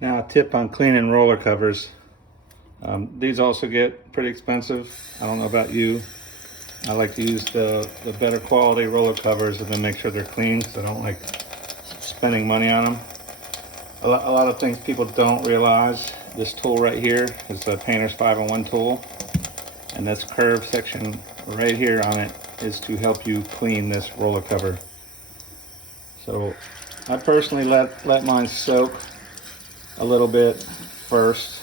Now, a tip on cleaning roller covers. These also get pretty expensive. I don't know about you. I like to use the better quality roller covers and then make sure they're clean because I don't like spending money on them. A lot of things people don't realize. This tool right here is the painter's 5-in-1 tool. And this curved section right here on it is to help you clean this roller cover. So I personally let mine soak a little bit first,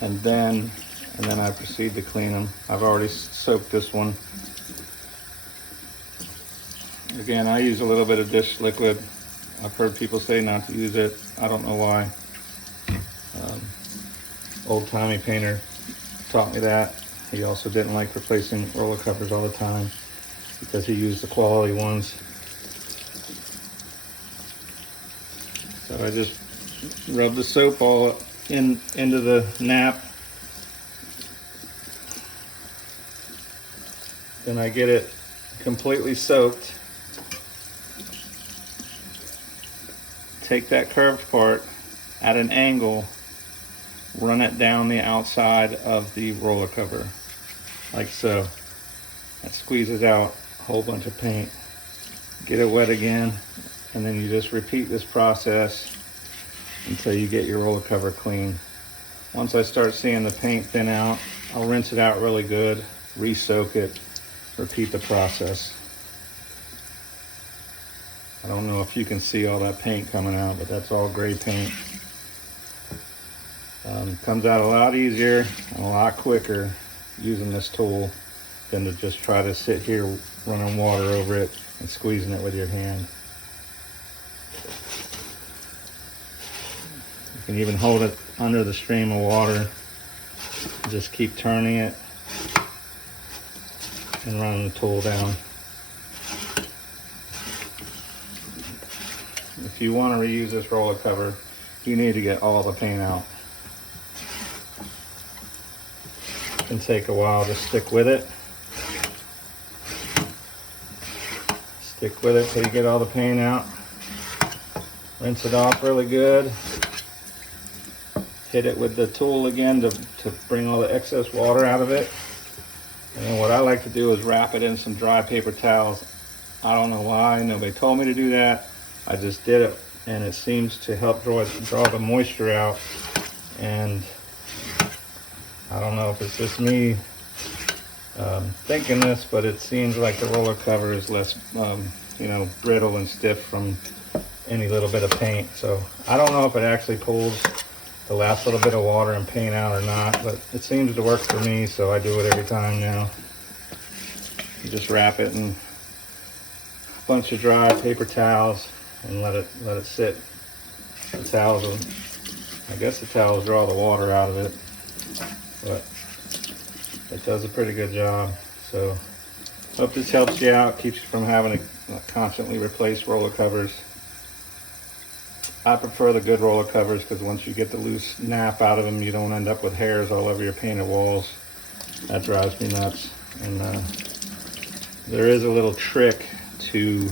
and then I proceed to clean them. I've already soaked this one. Again, I use a little bit of dish liquid. I've heard people say not to use it. I don't know why. Old-timey painter taught me that. He also didn't like replacing roller covers all the time because he used the quality ones. So I just rub the soap all into the nap. Then I get it completely soaked. Take that curved part at an angle, run it down the outside of the roller cover, like so. That squeezes out a whole bunch of paint. Get it wet again, and then you just repeat this process until you get your roller cover clean. Once I start seeing the paint thin out, I'll rinse it out really good, re-soak it, repeat the process. I don't know if you can see all that paint coming out, but that's all gray paint. Comes out a lot easier and a lot quicker using this tool than to just try to sit here running water over it and squeezing it with your hand. You can even hold it under the stream of water. Just keep turning it and running the tool down. If you want to reuse this roller cover, you need to get all the paint out. It can take a while to stick with it. Stick with it till you get all the paint out. Rinse it off really good. Hit it with the tool again to bring all the excess water out of it. And then what I like to do is wrap it in some dry paper towels. I don't know why, nobody told me to do that. I just did it, and it seems to help draw the moisture out. And I don't know if it's just me thinking this, but it seems like the roller cover is less, brittle and stiff from any little bit of paint. So I don't know if it actually pulls the last little bit of water and paint out or not, but it seems to work for me, so I do it every time now. You just wrap it in a bunch of dry paper towels and let it sit. The towels I guess the towels draw the water out of it, but it does a pretty good job. So hope this helps you out, keeps you from having to constantly replace roller covers. I prefer the good roller covers because once you get the loose nap out of them, you don't end up with hairs all over your painted walls. That drives me nuts. And there is a little trick to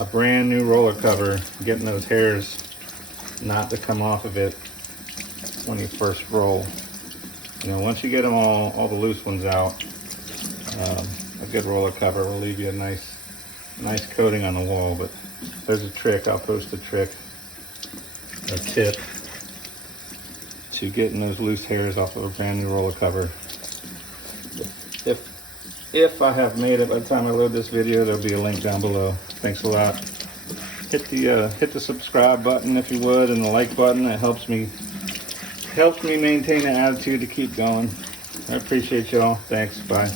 a brand new roller cover, getting those hairs not to come off of it when you first roll. Once you get them all the loose ones out, a good roller cover will leave you a nice coating on the wall. But there's a trick. I'll post a trick, a tip to getting those loose hairs off of a brand new roller cover. If I have made it by the time I load this video, there'll be a link down below. Thanks a lot. Hit the subscribe button if you would, and the like button. It helps me maintain the attitude to keep going. I appreciate y'all. Thanks. Bye.